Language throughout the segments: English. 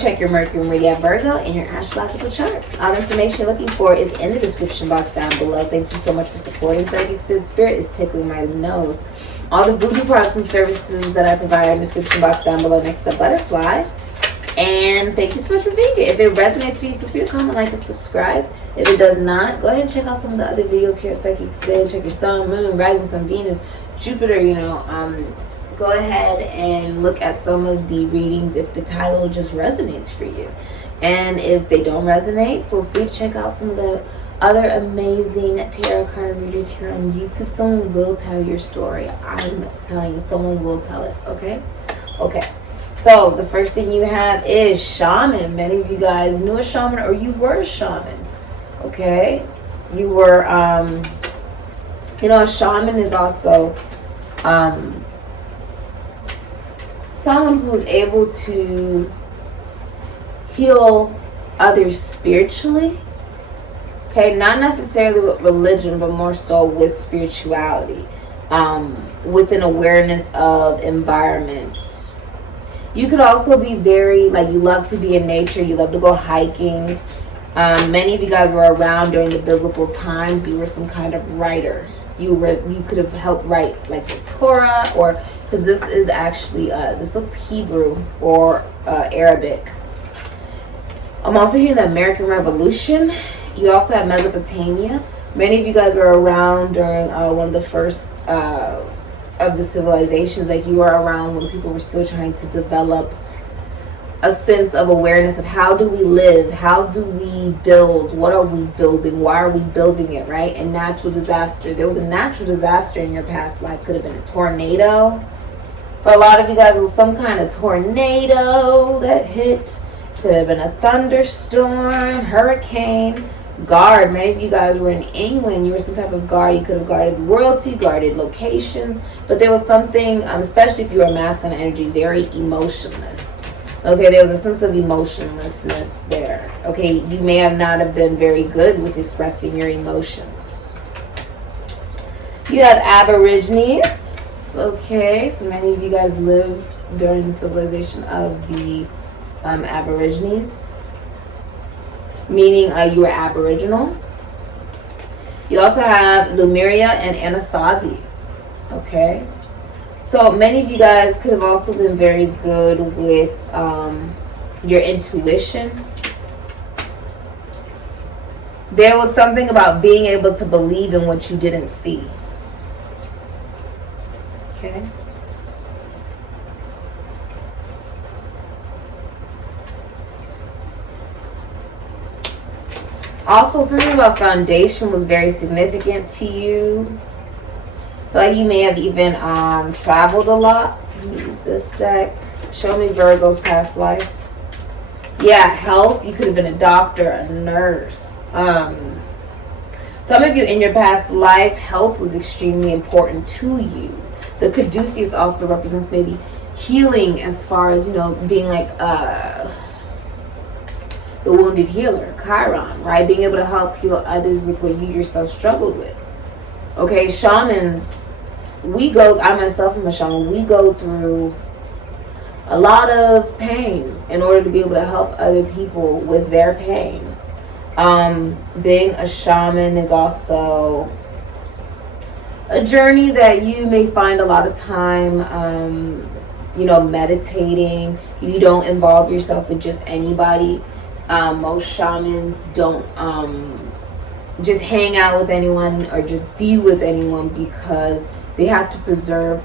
check your Mercury Meridian Virgo and your astrological chart. All the information you're looking for is in the description box down below. Thank you so much for supporting Sikiksyd. Spirit is tickling my nose. All the voodoo products and services that I provide are in the description box down below next to the butterfly. And thank you so much for being here. If it resonates for you, feel free to comment, like, and subscribe. If it does not, go ahead and check out some of the other videos here at Sikiksyd. Check your sun, moon, rising, sun, Venus, Jupiter, go ahead and look at some of the readings if the title just resonates for you. And if they don't resonate, feel free to check out some of the other amazing tarot card readers here on YouTube. Someone will tell your story. I'm telling you, someone will tell it, okay? Okay. So the first thing you have is Shaman. Many of you guys knew a shaman or you were a shaman, okay? You were, a shaman is also someone who is able to heal others spiritually, okay? Not necessarily with religion, but more so with spirituality, with an awareness of environment. You could also be very, you love to be in nature. You love to go hiking. Many of you guys were around during the biblical times. You were some kind of writer. You could have helped write, the Torah, or, because this is actually, this looks Hebrew or Arabic. I'm also hearing the American Revolution. You also have Mesopotamia. Many of you guys were around during one of the first of the civilizations. You were around when people were still trying to develop a sense of awareness of how do we live, how do we build, what are we building, why are we building it, right? And natural disaster. There was a natural disaster in your past life. Could have been a tornado. For a lot of you guys, it was some kind of tornado that hit. Could have been a thunderstorm, hurricane. Guard. Many of you guys were in England. You were some type of guard. You could have guarded royalty, guarded locations, but there was something, especially if you were masculine energy, very emotionless. Okay, there was a sense of emotionlessness there. Okay, you may have been very good with expressing your emotions. You have Aborigines. Okay, so many of you guys lived during the civilization of the Aborigines. Meaning you were Aboriginal. You also have Lemuria and Anasazi. Okay. So many of you guys could have also been very good with your intuition. There was something about being able to believe in what you didn't see. Okay. Also, something about foundation was very significant to you. I feel like you may have even traveled a lot. Use this deck. Show me Virgo's past life. Yeah, health. You could have been a doctor, a nurse. Some of you in your past life, health was extremely important to you. The caduceus also represents maybe healing, as far as, being the wounded healer, Chiron, right? Being able to help heal others with what you yourself struggled with. Okay, shamans, I myself am a shaman, we go through a lot of pain in order to be able to help other people with their pain. Being a shaman is also a journey that you may find a lot of time, meditating. You don't involve yourself with just anybody. Most shamans don't just hang out with anyone or just be with anyone, because they have to preserve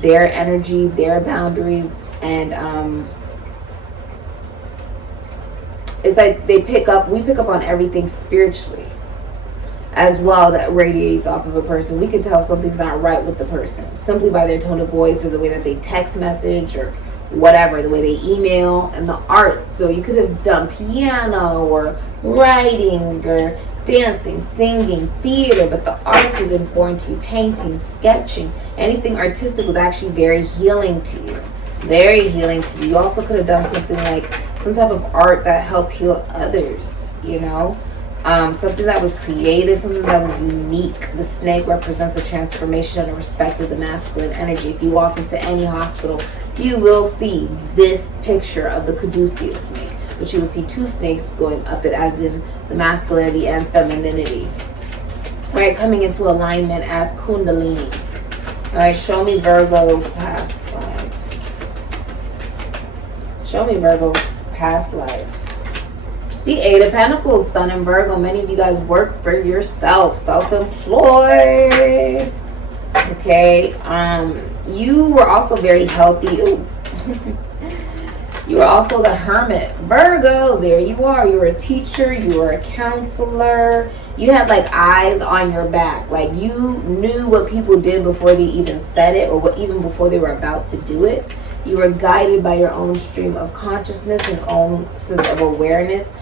their energy, their boundaries, and it's like we pick up on everything spiritually as well that radiates off of a person. We can tell something's not right with the person simply by their tone of voice, or the way that they text message, or whatever, the way they email, and the arts. So you could have done piano or writing or dancing, singing, theater, but the arts was important to you. Painting, sketching, anything artistic was actually very healing to you. Very healing to you. You also could have done something like some type of art that helped heal others, something that was creative, something that was unique. The snake represents a transformation and a respect of the masculine energy. If you walk into any hospital, you will see this picture of the caduceus snake. but you will see two snakes going up it, as in the masculinity and femininity. Right, coming into alignment as Kundalini. All right, show me Virgo's past life. Show me Virgo's past life. The Eight of Pentacles, Sun and Virgo. Many of you guys work for yourself, self-employed. Okay, you were also very healthy. Ooh. You were also the Hermit. Virgo, there you are. You were a teacher. You were a counselor. You had like eyes on your back. Like you knew what people did before they even said it, or even before they were about to do it. You were guided by your own stream of consciousness and own sense of awareness.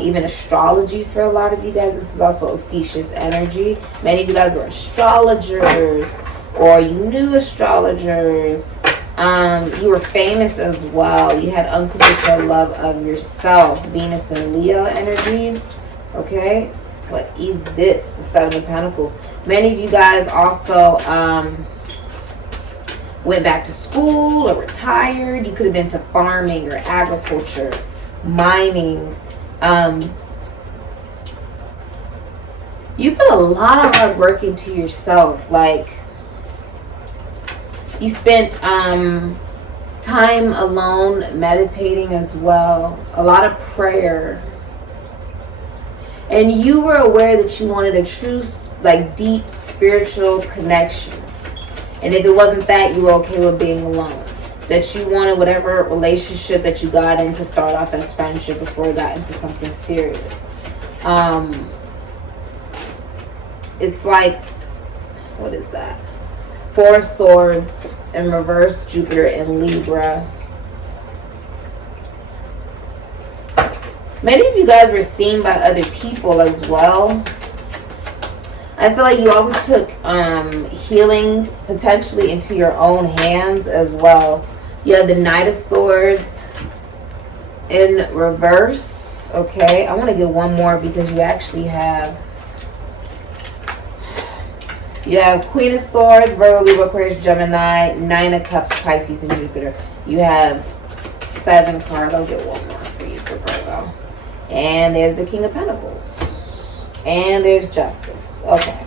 Even astrology for a lot of you guys. This is also Ophiuchus energy. Many of you guys were astrologers, or you knew astrologers. You were famous as well. You had unconditional love of yourself. Venus and Leo energy. Okay, what is this? The Seven of Pentacles. Many of you guys also went back to school or retired. You could have been to farming or agriculture, mining. You put a lot of hard work into yourself. Like you spent time alone meditating as well, a lot of prayer, and you were aware that you wanted a true, like, deep spiritual connection. And if it wasn't that, you were okay with being alone. That you wanted whatever relationship that you got in to start off as friendship before it got into something serious. It's like, what is that? Four Swords in reverse, Jupiter in Libra. Many of you guys were seen by other people as well. I feel like you always took healing potentially into your own hands as well. You have the Knight of Swords in reverse. Okay, I want to get one more because you actually have... You have Queen of Swords, Virgo, Libra, Aquarius, Gemini, Nine of Cups, Pisces, and Jupiter. You have 7 cards. I'll get one more for you for Virgo. And there's the King of Pentacles. And there's Justice. Okay.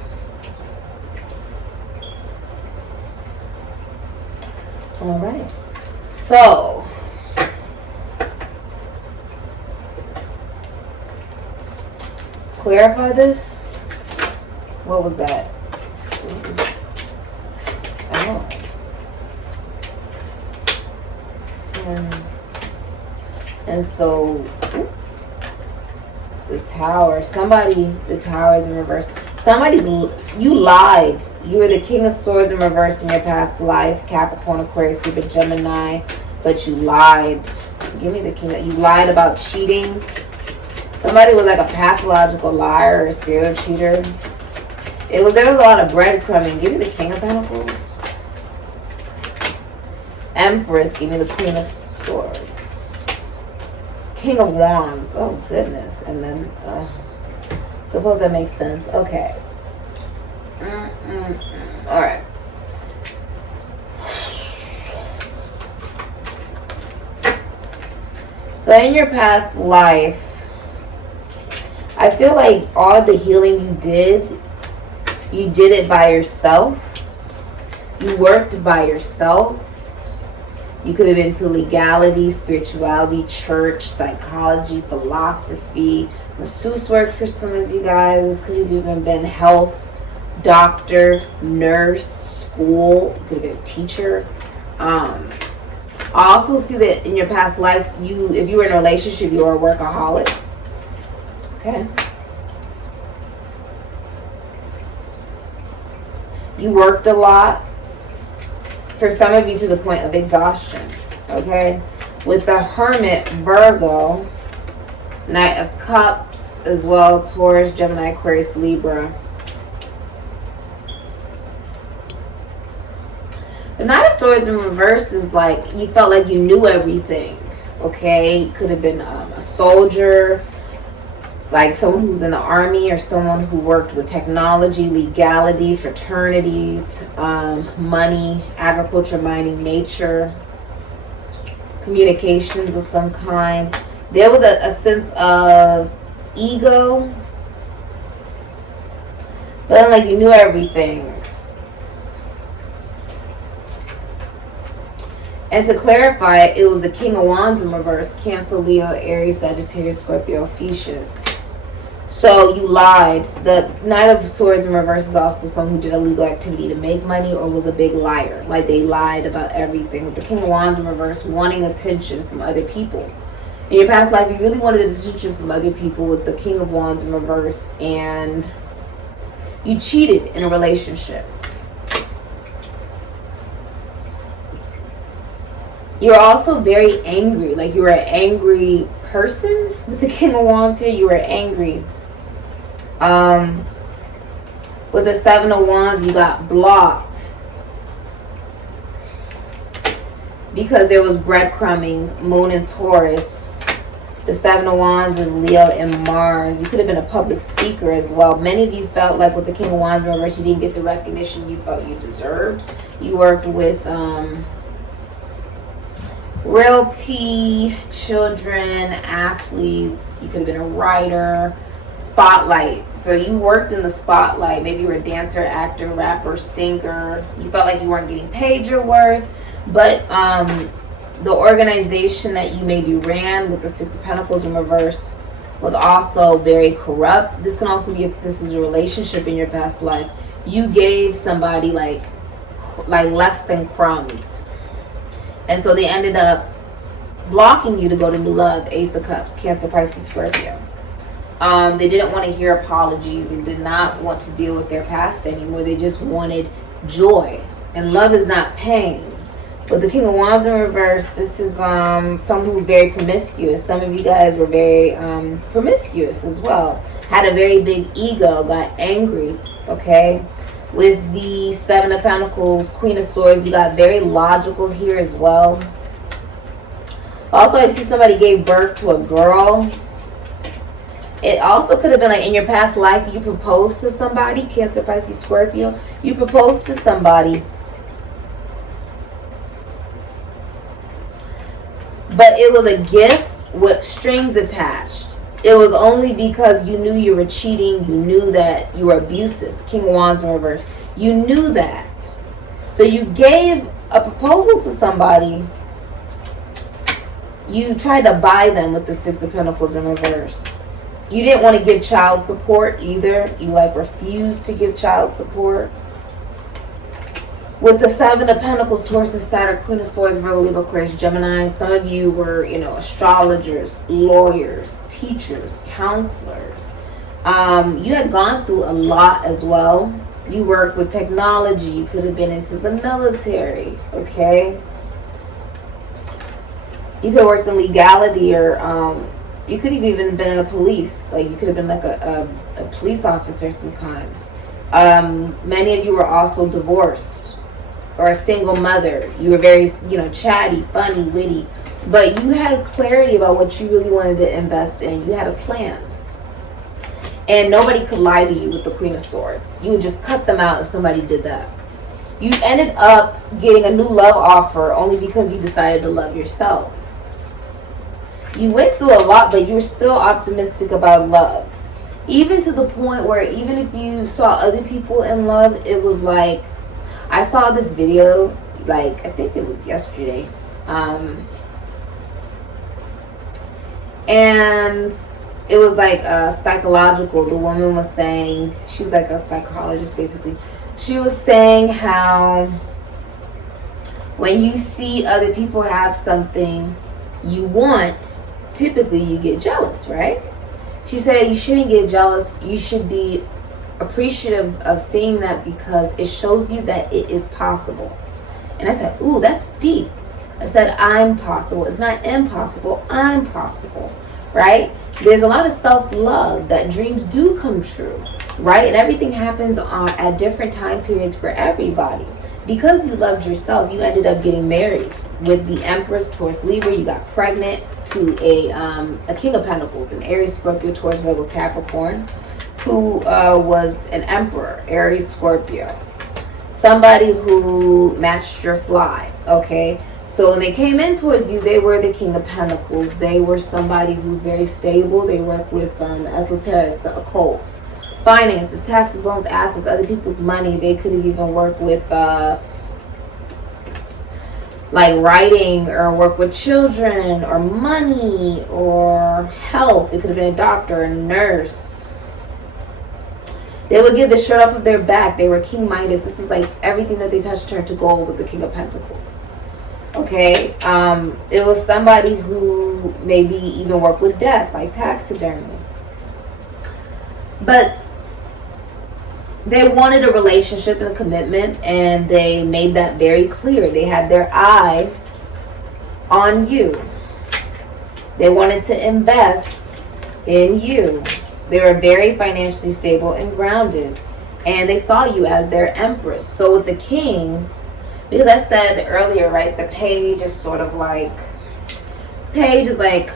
All right. So, clarify this. What was that? And so the Tower, the Tower is in reverse. You lied. You were the King of Swords in reverse in your past life, Capricorn, Aquarius, Libra, Gemini, but you lied. Give me the King. You lied about cheating. Somebody was like a pathological liar or a serial cheater. There was a lot of breadcrumbing. Give me the King of Pentacles. Empress, give me the Queen of Swords. King of Wands. Oh, goodness. And then, suppose that makes sense. Okay. All right. So in your past life, I feel like all the healing you did it by yourself. You worked by yourself. You could have been to legality, spirituality, church, psychology, philosophy, masseuse work for some of you guys. This could have even been health, doctor, nurse, school. You could have been a teacher. I also see that in your past life, if you were in a relationship, you were a workaholic. Okay. You worked a lot. For some of you, to the point of exhaustion. Okay. With the Hermit, Virgo, Knight of Cups as well, Taurus, Gemini, Aquarius, Libra. The Knight of Swords in reverse is like you felt like you knew everything. Okay. Could have been a soldier, like someone who's in the army, or someone who worked with technology, legality, fraternities, money, agriculture, mining, nature, communications of some kind. There was a sense of ego, feeling like you knew everything. And to clarify, it was the King of Wands in reverse. Cancer, Leo, Aries, Sagittarius, Scorpio, Ophiuchus. So you lied. The Knight of Swords in reverse is also someone who did illegal activity to make money or was a big liar. Like they lied about everything. With the King of Wands in reverse, wanting attention from other people. In your past life, you really wanted attention from other people with the King of Wands in reverse. And you cheated in a relationship. You're also very angry. Like you were an angry person with the King of Wands here. You were angry. With the Seven of Wands, you got blocked because there was breadcrumbing. Moon and Taurus. The Seven of Wands is Leo and Mars. You could have been a public speaker as well. Many of you felt like with the King of Wands in reverse, you didn't get the recognition you felt you deserved. You worked with realty, children, athletes. You could have been a writer. Spotlight. So you worked in the spotlight. Maybe you were a dancer, actor, rapper, singer. You felt like you weren't getting paid your worth. But the organization that you maybe ran with the Six of Pentacles in reverse was also very corrupt. This can also be if this was a relationship in your past life. You gave somebody like less than crumbs. And so they ended up blocking you to go to new love. Ace of Cups, Cancer, Pisces, Scorpio. They didn't want to hear apologies and did not want to deal with their past anymore. They just wanted joy. And love is not pain. But the King of Wands in reverse, this is someone who's very promiscuous. Some of you guys were very promiscuous as well. Had a very big ego, got angry, okay? With the Seven of Pentacles, Queen of Swords, you got very logical here as well. Also, I see somebody gave birth to a girl. It also could have been like in your past life, you proposed to somebody, Cancer, Pisces, Scorpio. You proposed to somebody, but it was a gift with strings attached. It was only because you knew you were cheating. You knew that you were abusive. King of Wands in reverse. You knew that. So you gave a proposal to somebody. You tried to buy them with the Six of Pentacles in reverse. You didn't want to give child support either. You refused to give child support. With the Seven of Pentacles, Taurus and Saturn, Queen of Swords, Virgo, Libra, Aquarius, Gemini. Some of you were, astrologers, lawyers, teachers, counselors. You had gone through a lot as well. You worked with technology. You could have been into the military, okay? You could have worked in legality or you could have even been in a police. Like you could have been like a police officer of some kind. Many of you were also divorced or a single mother. You were very, chatty, funny, witty. But you had clarity about what you really wanted to invest in. You had a plan. And nobody could lie to you with the Queen of Swords. You would just cut them out if somebody did that. You ended up getting a new love offer only because you decided to love yourself. You went through a lot, but you're still optimistic about love. Even to the point where even if you saw other people in love, it was like, I saw this video, I think it was yesterday. And it was psychological. The woman was saying, she's like a psychologist basically. She was saying how when you see other people have something you want, typically you get jealous, right? She said you shouldn't get jealous. You should be appreciative of seeing that because it shows you that it is possible. And I said, ooh, that's deep. I said, I'm possible. It's not impossible. I'm possible, right? There's a lot of self-love that dreams do come true, right? And everything happens at different time periods for everybody. Because you loved yourself, you ended up getting married with the Empress, Taurus, Libra. You got pregnant to a King of Pentacles, an Aries, Scorpio, Taurus, Virgo, Capricorn, who was an Emperor, Aries, Scorpio. somebody who matched your fly, okay? So when they came in towards you, they were the King of Pentacles. They were somebody who's very stable. They work with the esoteric, the occult, finances, taxes, loans, assets, other people's money. They could have even worked with like writing, or work with children, or money, or health. It could have been a doctor, a nurse. They would give the shirt off of their back. They were King Midas. This is like everything that they touched turned to gold with the King of Pentacles. Okay, it was somebody who maybe even worked with death, like taxidermy. But they wanted a relationship and a commitment, and they made that very clear. They had their eye on you. They wanted to invest in you. They were very financially stable and grounded, and they saw you as their empress. So with the king, because I said earlier, right, the page is sort of like, page is like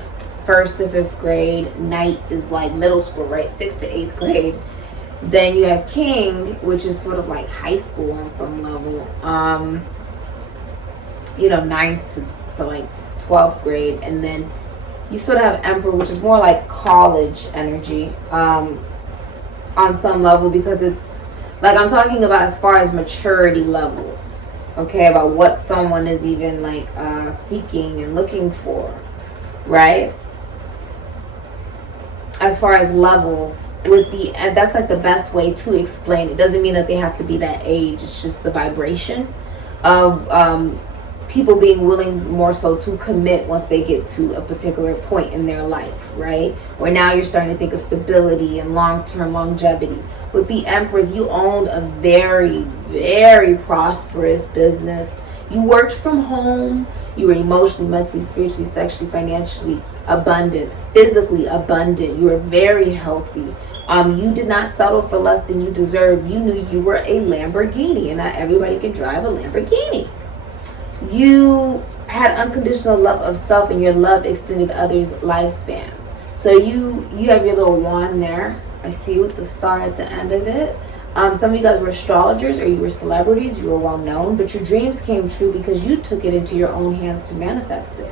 1st to 5th grade, knight is like middle school, right, 6th to 8th grade. Then you have king, which is sort of like high school on some level, 9th to like 12th grade. And then you sort of have emperor, which is more like college energy on some level, because it's like, I'm talking about as far as maturity level, okay, about what someone is even like seeking and looking for, right? As far as levels with the, and that's like the best way to explain it. Doesn't mean that they have to be that age. It's just the vibration of people being willing more so to commit once they get to a particular point in their life, right? Where now you're starting to think of stability and long-term longevity. With the Empress, you owned a very, very prosperous business. You worked from home. You were emotionally, mentally, spiritually, sexually, financially abundant, physically abundant. You were very healthy. You did not settle for less than you deserved. You knew you were a Lamborghini, and not everybody can drive a Lamborghini. You had unconditional love of self, and your love extended others' lifespan. So you have your little wand there, I see, with the star at the end of it. Some of you guys were astrologers, or you were celebrities, you were well known, but your dreams came true because you took it into your own hands to manifest it.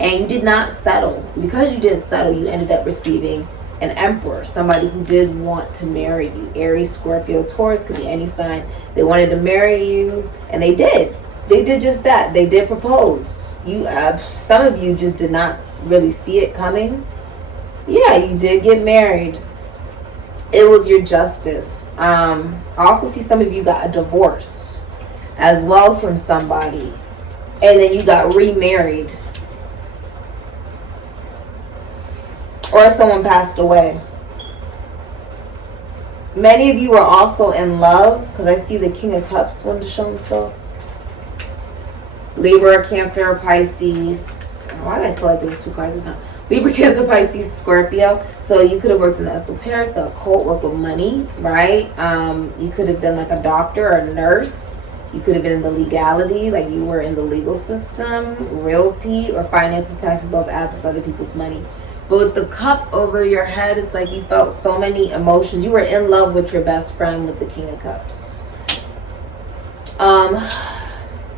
And you did not settle. Because you didn't settle, you ended up receiving an emperor, somebody who did want to marry you. Aries, Scorpio, Taurus, could be any sign. They wanted to marry you, and they did. They did just that. They did propose. You, some of you just did not really see it coming. Yeah, you did get married. It was your justice. I also see some of you got a divorce as well from somebody, and then you got remarried, or someone passed away. Many of you were also in love, because I see the King of Cups wanted to show himself. Libra, Cancer, Pisces. Why did I feel like there was two cards just now? Libra, Cancer, Pisces, Scorpio. So you could have worked in the esoteric, the occult, work with money, right? You could have been like a doctor or a nurse. You could have been in the legality, like you were in the legal system, realty, or finances, taxes, loans, assets, other people's money. But with the cup over your head, it's like you felt so many emotions. You were in love with your best friend with the King of Cups.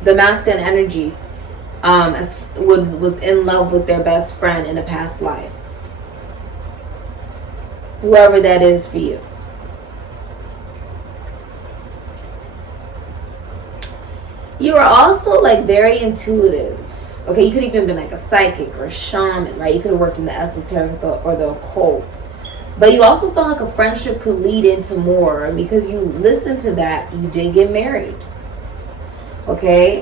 The masculine energy was in love with their best friend in a past life. Whoever that is for you. You were also like very intuitive. Okay, you could even been like a psychic or a shaman, right? You could have worked in the esoteric or the occult. But you also felt like a friendship could lead into more, and because you listened to that, you did get married. Okay,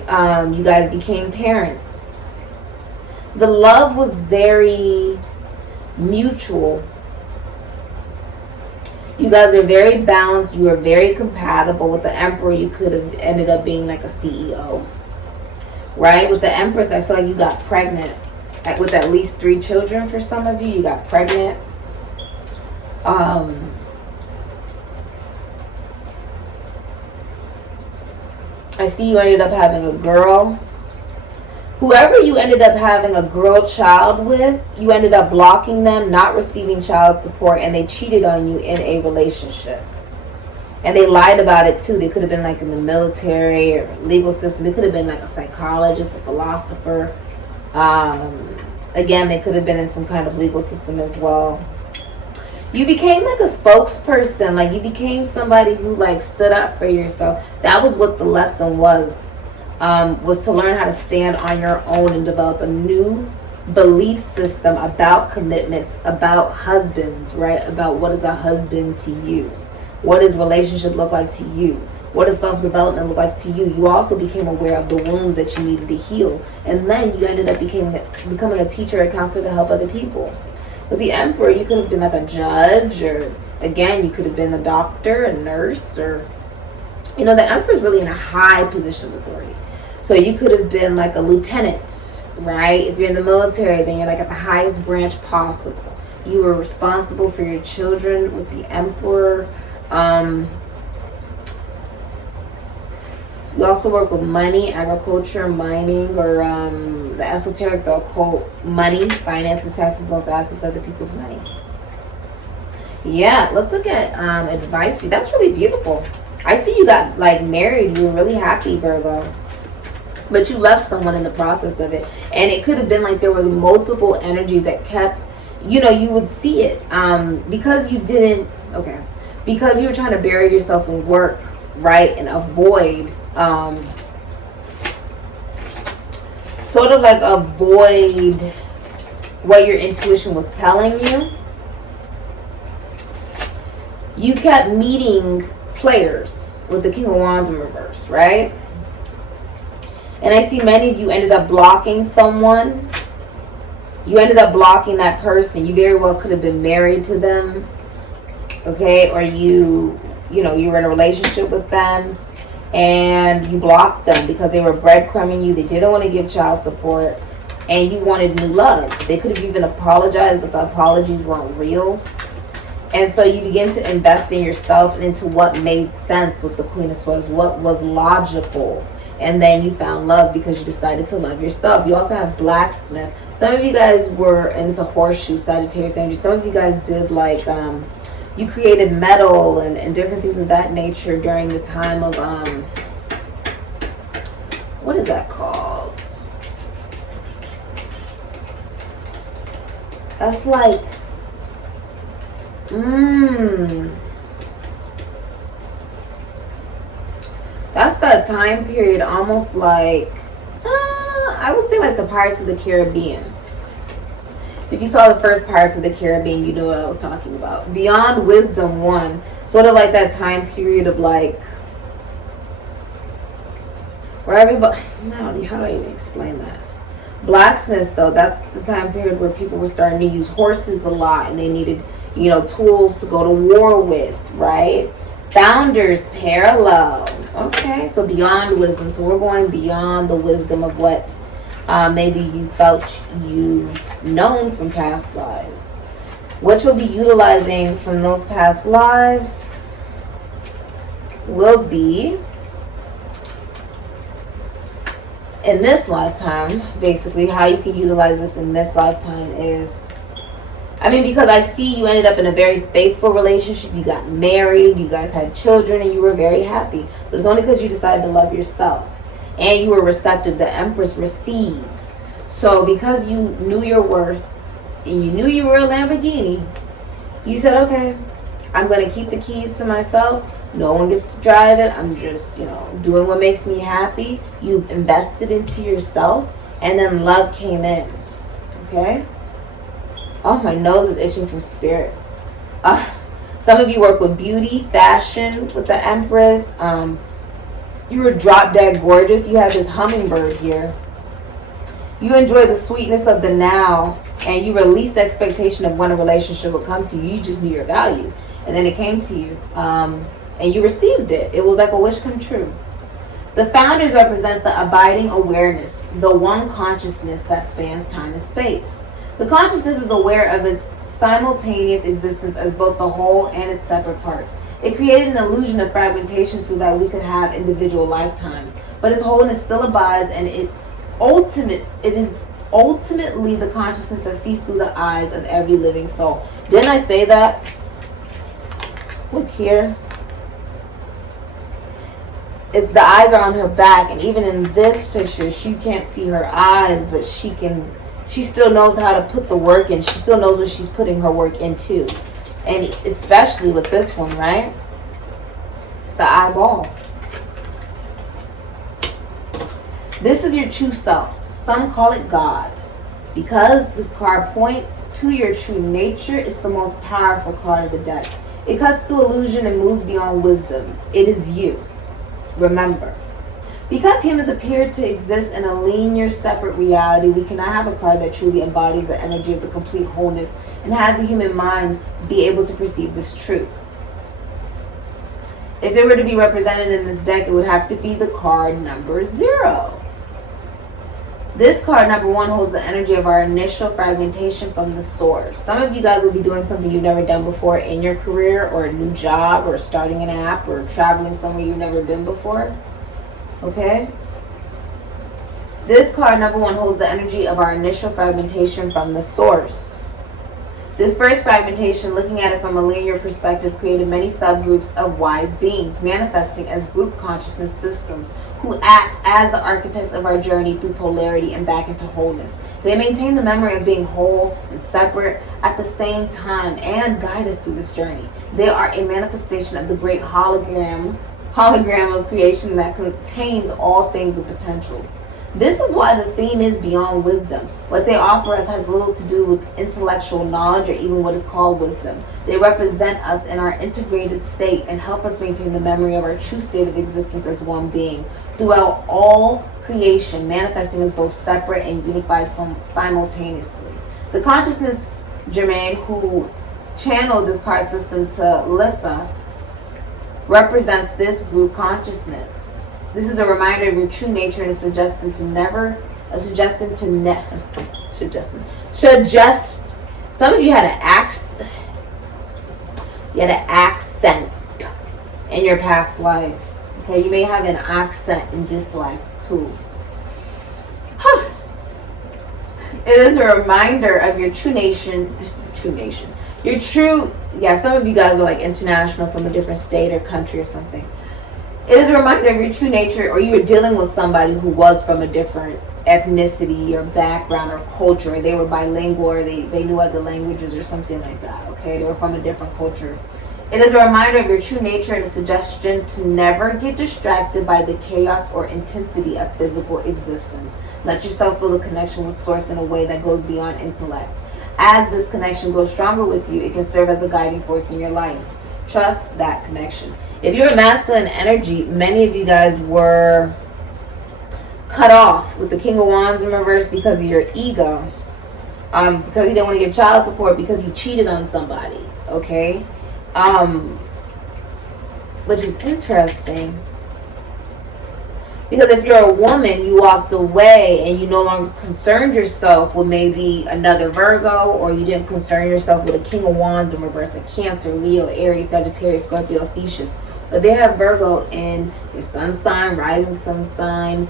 you guys became parents. The love was very mutual. You guys are very balanced. You were very compatible. With the Emperor, you could have ended up being like a CEO. Right? With the Empress, I feel like you got pregnant. With at least 3 children for some of you, you got pregnant. I see you ended up having a girl. Whoever you ended up having a girl child with, you ended up blocking them, not receiving child support, and they cheated on you in a relationship. And they lied about it too. They could have been like in the military or legal system. They could have been like a psychologist, a philosopher. Again, they could have been in some kind of legal system as well. You became like a spokesperson. Like you became somebody who like stood up for yourself. That was what the lesson was to learn how to stand on your own and develop a new belief system about commitments, about husbands, right? About what is a husband to you? What does relationship look like to you? What does self-development look like to you? You also became aware of the wounds that you needed to heal. And then you ended up becoming a teacher, a counselor to help other people. With the Emperor, you could have been like a judge, or again, you could have been a doctor, a nurse, or, you know, the Emperor is really in a high position of authority. So you could have been like a lieutenant, right? If you're in the military, then you're like at the highest branch possible. You were responsible for your children with the Emperor. You also work with money, agriculture, mining, or the esoteric, the occult, money, finances, taxes, loans, assets, other people's money. Yeah, let's look at advice for you. That's really beautiful. I see you got like married. You were really happy, Virgo. But you left someone in the process of it. And it could have been like there was multiple energies that kept, you know, you would see it. Because you didn't, okay. Because you were trying to bury yourself in work, right? And avoid, sort of like avoid what your intuition was telling you. You kept meeting players with the King of Wands in reverse, right? And I see many of you ended up blocking someone. You ended up blocking that person. You very well could have been married to them. Okay, or you know, you were in a relationship with them and you blocked them because they were breadcrumbing you. They didn't want to give child support and you wanted new love. They could have even apologized, but the apologies weren't real. And so you begin to invest in yourself and into what made sense with the Queen of Swords, what was logical. And then you found love because you decided to love yourself. You also have blacksmith. Some of you guys were, and it's a horseshoe, Sagittarius energy. Some of you guys did like, you created metal and different things of that nature during the time of, what is that called? That's like, that's that time period, almost like, I would say like the Pirates of the Caribbean. If you saw the first Pirates of the Caribbean, you know what I was talking about. Beyond Wisdom 1, sort of like that time period of like, where everybody, how do I even explain that? Blacksmith, though, that's the time period where people were starting to use horses a lot and they needed, you know, tools to go to war with, right? Founders, parallel. Okay, so beyond wisdom. So we're going beyond the wisdom of what maybe you felt you've known from past lives. What you'll be utilizing from those past lives will be in this lifetime. Basically, how you can utilize this in this lifetime is, I mean, because I see you ended up in a very faithful relationship. You got married, you guys had children, and you were very happy. But it's only because you decided to love yourself. And you were receptive. The Empress receives. So because you knew your worth and you knew you were a Lamborghini, you said, okay, I'm going to keep the keys to myself. No one gets to drive it. I'm just, you know, doing what makes me happy. You invested into yourself. And then love came in. Okay? Oh, my nose is itching from spirit. Some of you work with beauty, fashion with the Empress. You were drop dead gorgeous. You had this hummingbird here. You enjoy the sweetness of the now, and you released the expectation of when a relationship would come to you. You just knew your value, and then it came to you, and you received it. It was like a wish come true. The founders represent the abiding awareness, the one consciousness that spans time and space. The consciousness is aware of its simultaneous existence as both the whole and its separate parts. It created an illusion of fragmentation so that we could have individual lifetimes. But its wholeness still abides, and it is ultimately the consciousness that sees through the eyes of every living soul. Didn't I say that? Look here. the eyes are on her back, and even in this picture, she can't see her eyes, but she still knows how to put the work in. She still knows what she's putting her work into. And especially with this one, right? It's the eyeball. This is your true self. Some call it God. Because this card points to your true nature, it's the most powerful card of the deck. It cuts through illusion and moves beyond wisdom. It is you. Remember. Because humans appear to exist in a linear, separate reality, we cannot have a card that truly embodies the energy of the complete wholeness and have the human mind be able to perceive this truth. If it were to be represented in this deck, it would have to be the card number 0. This card, number 1, holds the energy of our initial fragmentation from the source. Some of you guys will be doing something you've never done before in your career, or a new job, or starting an app, or traveling somewhere you've never been before. Okay? This card, number 1, holds the energy of our initial fragmentation from the source. This first fragmentation, looking at it from a linear perspective, created many subgroups of wise beings, manifesting as group consciousness systems, who act as the architects of our journey through polarity and back into wholeness. They maintain the memory of being whole and separate at the same time and guide us through this journey. They are a manifestation of the great hologram of creation that contains all things of potentials. This is why the theme is beyond wisdom. What they offer us has little to do with intellectual knowledge or even what is called wisdom. They represent us in our integrated state and help us maintain the memory of our true state of existence as one being throughout all creation, manifesting as both separate and unified simultaneously. The consciousness, Jermaine, who channeled this card system to Lissa, represents this group consciousness. This is a reminder of your true nature and a suggestion to some of you had an accent in your past life. Okay, you may have an accent in this life too. It is a reminder of your true nation. Your true, some of you guys are like international from a different state or country or something. It is a reminder of your true nature, or you were dealing with somebody who was from a different ethnicity or background or culture. They were bilingual, or they knew other languages or something like that. Okay, they were from a different culture. It is a reminder of your true nature and a suggestion to never get distracted by the chaos or intensity of physical existence. Let yourself feel the connection with Source in a way that goes beyond intellect. As this connection grows stronger with you, it can serve as a guiding force in your life. Trust that connection. If you're a masculine energy, many of you guys were cut off with the King of Wands in reverse because of your ego. Because you didn't want to give child support because you cheated on somebody. Okay? Which is interesting. Because if you're a woman, you walked away and you no longer concerned yourself with maybe another Virgo, or you didn't concern yourself with a King of Wands in reverse, like Cancer, Leo, Aries, Sagittarius, Scorpio, Thesis. But they have Virgo in your sun sign, rising sun sign.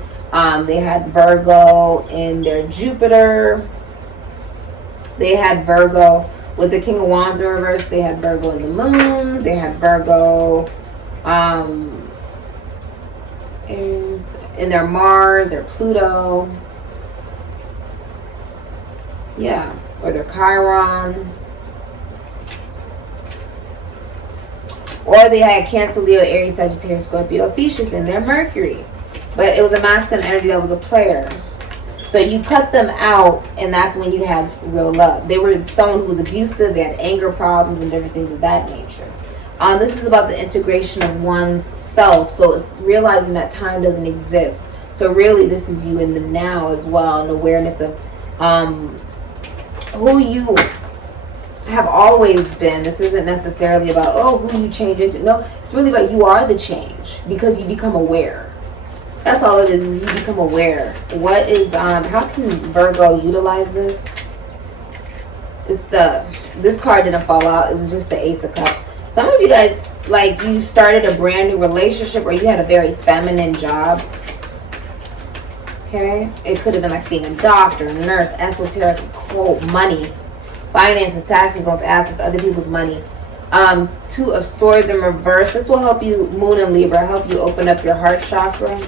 They had Virgo in their Jupiter. They had Virgo with the King of Wands in reverse. They had Virgo in the moon. They had Virgo in their Mars, their Pluto. Yeah, or their Chiron. Or they had Cancer, Leo, Aries, Sagittarius, Scorpio, Thesis in their Mercury. But it was a masculine energy that was a player. So you cut them out, and that's when you had real love. They were someone who was abusive, they had anger problems and different things of that nature. This is about the integration of one's self. So it's realizing that time doesn't exist. So really this is you in the now as well, and awareness of who you have always been. This isn't necessarily about, who you change into. No, it's really about you are the change because you become aware. That's all it is you become aware. What is, how can Virgo utilize this? This card didn't fall out. It was just the Ace of Cups. Some of you guys, like, you started a brand new relationship, or you had a very feminine job. Okay? It could have been like being a doctor, a nurse, esoteric, quote, money, finances, taxes, loans, assets, other people's money. Two of Swords in reverse. This will help you, Moon and Libra, help you open up your heart chakra.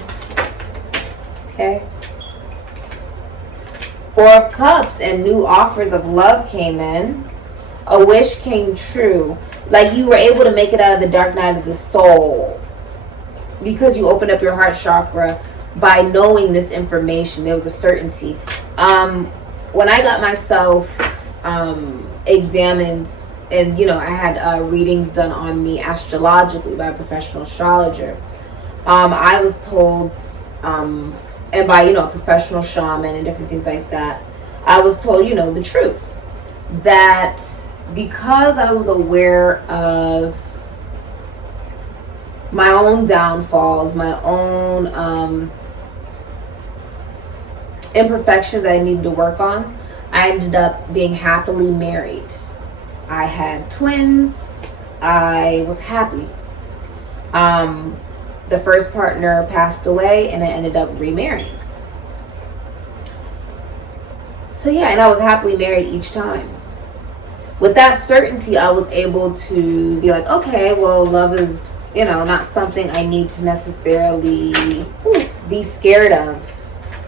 Okay. Four of Cups and new offers of love came in. A wish came true. Like you were able to make it out of the dark night of the soul because you opened up your heart chakra by knowing this information. There was a certainty. When I got myself examined, and I had readings done on me astrologically by a professional astrologer, I was told, and by a professional shaman and different things like that, I was told the truth, that because I was aware of my own downfalls, my own imperfections that I needed to work on, I ended up being happily married. I had twins. I was happy. The first partner passed away and I ended up remarrying. So yeah, and I was happily married each time. With that certainty, I was able to be like, okay, well, love is, not something I need to necessarily be scared of.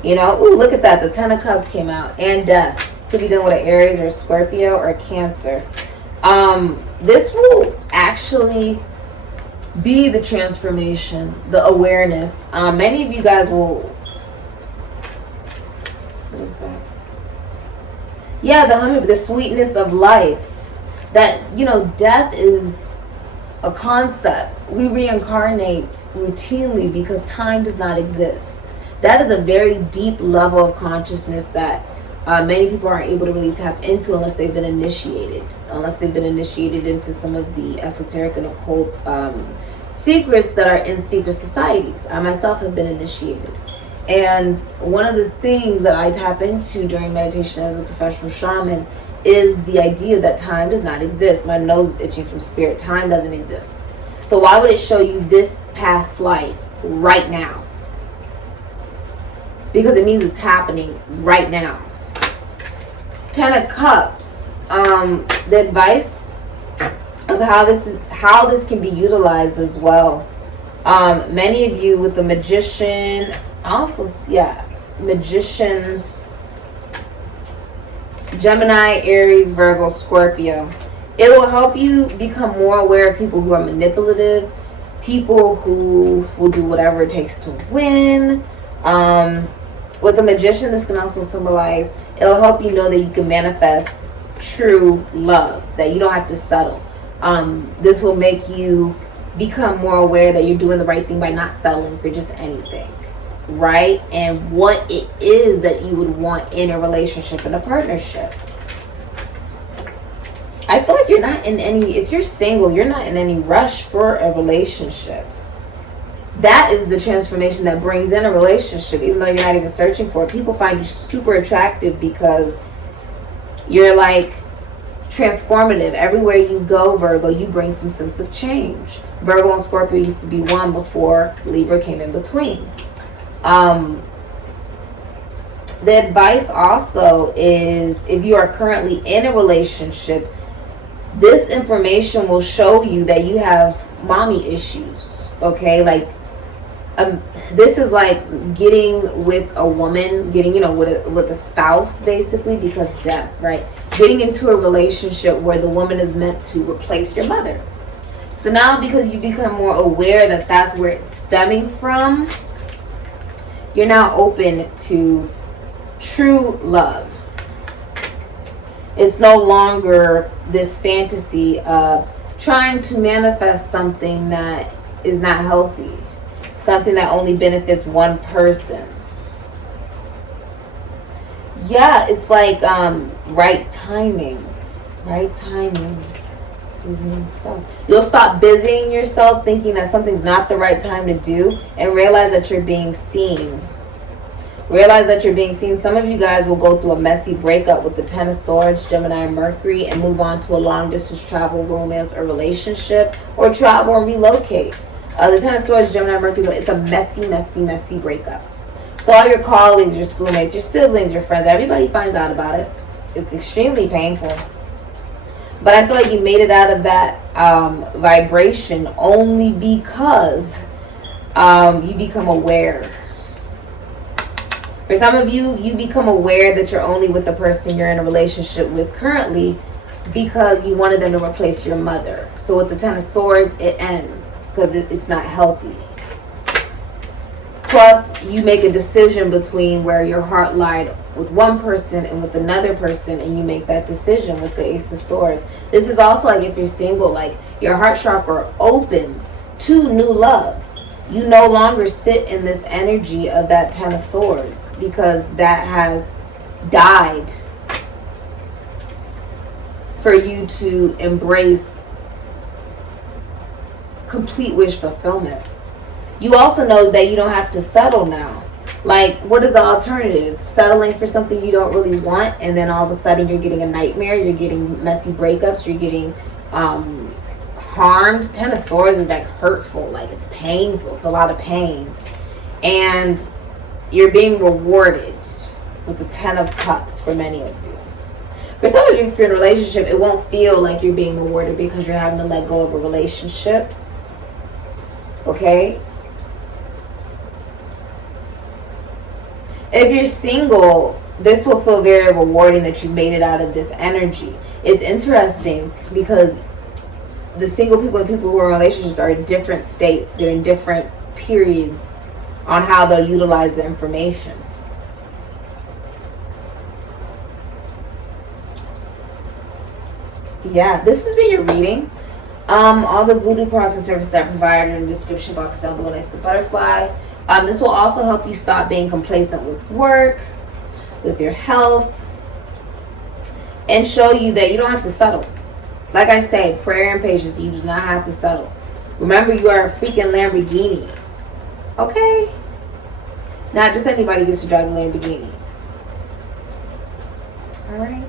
Look at that. The Ten of Cups came out. And death. Could be dealing with an Aries or a Scorpio or a Cancer. This will actually be the transformation, the awareness. Many of you guys will... What is that? Yeah, the sweetness of life. That, death is a concept. We reincarnate routinely because time does not exist. That is a very deep level of consciousness that many people aren't able to really tap into unless they've been initiated. Unless they've been initiated into some of the esoteric and occult secrets that are in secret societies. I myself have been initiated. And one of the things that I tap into during meditation as a professional shaman is the idea that time does not exist. My nose is itching from spirit. Time doesn't exist. So why would it show you this past life right now? Because it means it's happening right now. Ten of Cups. The advice of how this can be utilized as well. Many of you with the Magician, Magician, Gemini, Aries, Virgo, Scorpio. It will help you become more aware of people who are manipulative, people who will do whatever it takes to win. With the Magician, this can also symbolize, it'll help you know that you can manifest true love, that you don't have to settle. This will make you become more aware that you're doing the right thing by not settling for just anything, right? And what it is that you would want in a relationship and a partnership. I feel like you're not in any, if you're single, you're not in any rush for a relationship. That is the transformation that brings in a relationship, even though you're not even searching for it. People find you super attractive because you're like transformative. Everywhere you go, Virgo, you bring some sense of change. Virgo and Scorpio used to be one before Libra came in between. The advice also is, if you are currently in a relationship, this information will show you that you have mommy issues, okay? Like, this is like getting with a woman, getting, with a spouse, basically, because death, right? Getting into a relationship where the woman is meant to replace your mother. So now, because you become more aware that that's where it's stemming from, you're now open to true love. It's no longer this fantasy of trying to manifest something that is not healthy, something that only benefits one person. Yeah, it's like right timing. Busying yourself. You'll stop busying yourself thinking that something's not the right time to do, and realize that you're being seen. Some of you guys will go through a messy breakup with the Ten of Swords, Gemini, and Mercury, and move on to a long distance travel, romance, or relationship, or travel and relocate. The Ten of Swords, Gemini, Mercury, it's a messy breakup. So all your colleagues, your schoolmates, your siblings, your friends, everybody finds out about it. It's extremely painful. But I feel like you made it out of that vibration only because you become aware. For some of you, you become aware that you're only with the person you're in a relationship with currently because you wanted them to replace your mother. So with the Ten of Swords, it ends because it's not healthy. Plus, you make a decision between where your heart lied with one person and with another person, and you make that decision with the Ace of Swords. This is also like if you're single, like your heart chakra opens to new love. You no longer sit in this energy of that Ten of Swords because that has died for you to embrace complete wish fulfillment. You also know that you don't have to settle now. Like, what is the alternative? Settling for something you don't really want, and then all of a sudden you're getting a nightmare, you're getting messy breakups, you're getting harmed. Ten of Swords is like hurtful, like it's painful, it's a lot of pain. And you're being rewarded with the Ten of Cups for many of you. For some of you, if you're in a relationship, it won't feel like you're being rewarded because you're having to let go of a relationship. Okay? If you're single, this will feel very rewarding that you made it out of this energy. It's interesting because the single people and people who are in relationships are in different states. They're in different periods on how they'll utilize the information. Yeah, this has been your reading. All the voodoo products and services are provided in the description box down below next to the butterfly. This will also help you stop being complacent with work, with your health, and show you that you don't have to settle. Like I say, prayer and patience, you do not have to settle. Remember, you are a freaking Lamborghini. Okay? Not just anybody gets to drive the Lamborghini. Alright?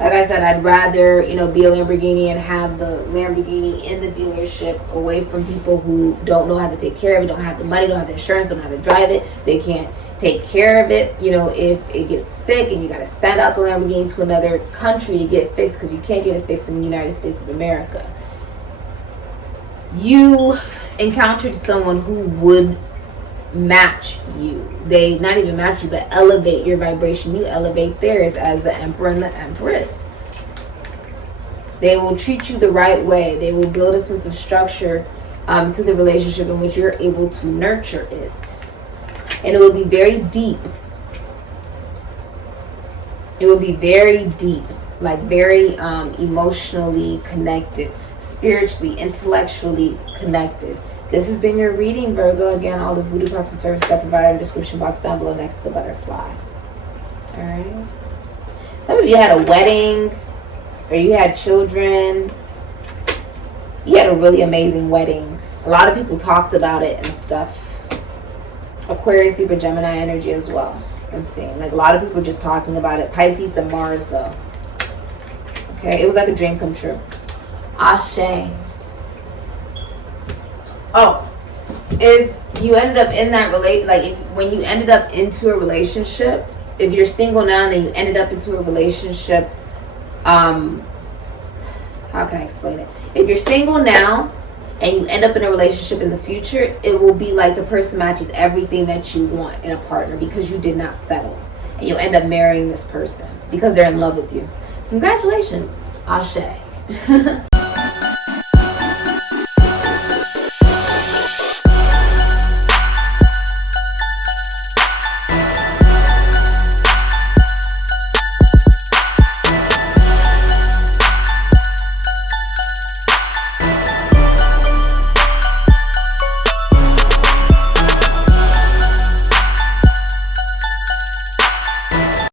Like I said, I'd rather, be a Lamborghini and have the Lamborghini in the dealership away from people who don't know how to take care of it, don't have the money, don't have the insurance, don't know how to drive it. They can't take care of it. If it gets sick and you got to send out the Lamborghini to another country to get it fixed because you can't get it fixed in the United States of America. You encountered someone who would match you. They not even match you, but elevate your vibration. You elevate theirs as the Emperor and the Empress. They will treat you the right way. They will build a sense of structure to the relationship in which you're able to nurture it. And it will be very deep. It will be very deep, like very emotionally connected, spiritually, intellectually connected. This has been your reading, Virgo. Again, all the voodoo products and services are provided in the description box down below next to the butterfly. Alright. Some of you had a wedding, or you had children. You had a really amazing wedding. A lot of people talked about it and stuff. Aquarius, Libra, Gemini energy as well. I'm seeing. Like a lot of people just talking about it. Pisces and Mars, though. Okay, it was like a dream come true. Ashe. Oh, if you ended up in that when you ended up into a relationship, if you're single now and then you ended up into a relationship, how can I explain it? If you're single now and you end up in a relationship in the future, it will be like the person matches everything that you want in a partner because you did not settle. And you'll end up marrying this person because they're in love with you. Congratulations, Ashe.